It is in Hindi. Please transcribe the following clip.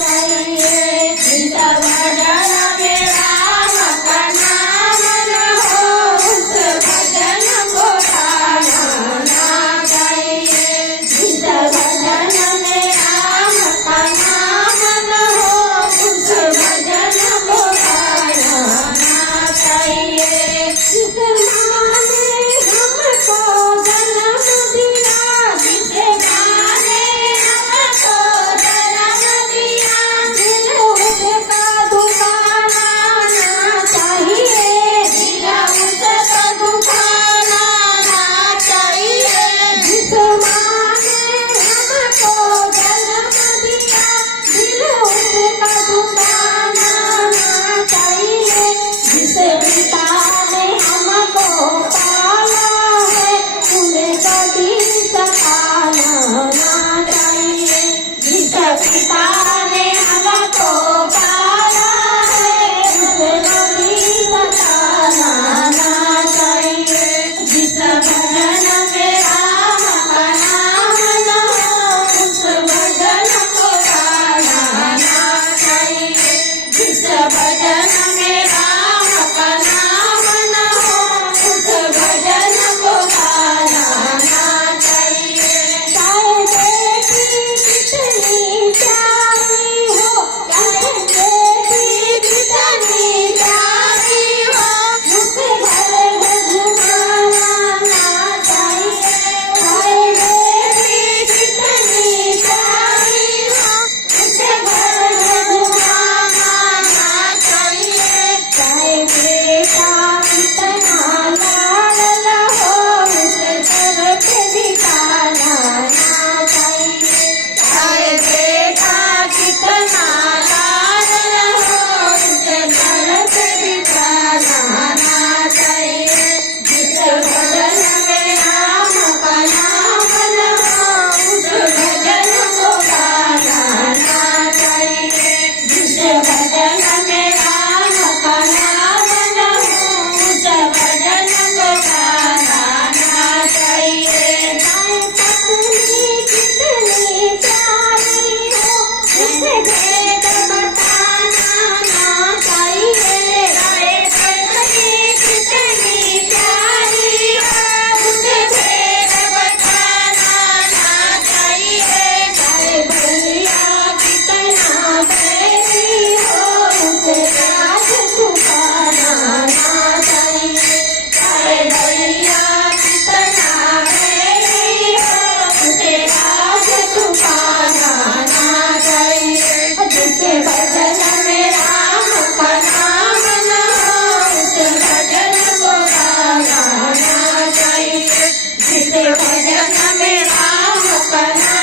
चाहिए जिस भजन में राम का नाम न हो उस भजन को गाना चाहिए। जिस भजन में राम का नाम न हो उस भजन को गाना चाहिए। जिस माँ ने हमको जन्म दिया जिसे माँ ने हमको जन्म दिया दिल उसका दुखाना ना चाहिए। दिल उसका दुखाना ना चाहिए। जिस माँ ने हमको जन्म दिया दिल उसका दुखाना ना चाहिए। जिस पिता ने हमको पाला है उन्हें कभी सताना ना चाहिए। जिस पिता ने हमको पाला है उसे कभी सताना ना चाहिए। जिस भजन में राम का नाम न हो उस भजन को गाना चाहिए। जिस भजन में राम का नाम न हो उस भजन को गाना चाहिए। चाहे बेटी कितनी प्यारी हो चाहे बेटी कितनी प्यारी हो उसे घर में घुमाना ना चाहिए। चाहे बेटी कितनी प्यारी हो उसे घर में घुमाना ना चाहिए। चाहे बेटा कितना लाडला हो उसे घर पे बिठाना ना चाहिए। चाहे बेटा कितना लाडला हो उसे घर पे बिठाना ना चाहिए। जिस भजन में राम का नाम न हो उस भजन को गाना ना चाहिए। जिस भजन में राम का नाम न हो उस भजन को गाना ना चाहिए। चाहे पत्नी कितनी प्यारी हो उसे भेद बताना ना चाहिए। चाहे पत्नी कितनी प्यारी हो उसे भेद बताना ना चाहिए। चाहे भैया कितना बैरी हो उसे राज छुपाना ना चाहिए। चाहे भैया कितना बैरी हो उसे राज छुपाना ना चाहिए। जिस भजन में राम का नाम न हो उस भजन को गाना ना चाहिए। जिस भजन में राम का नाम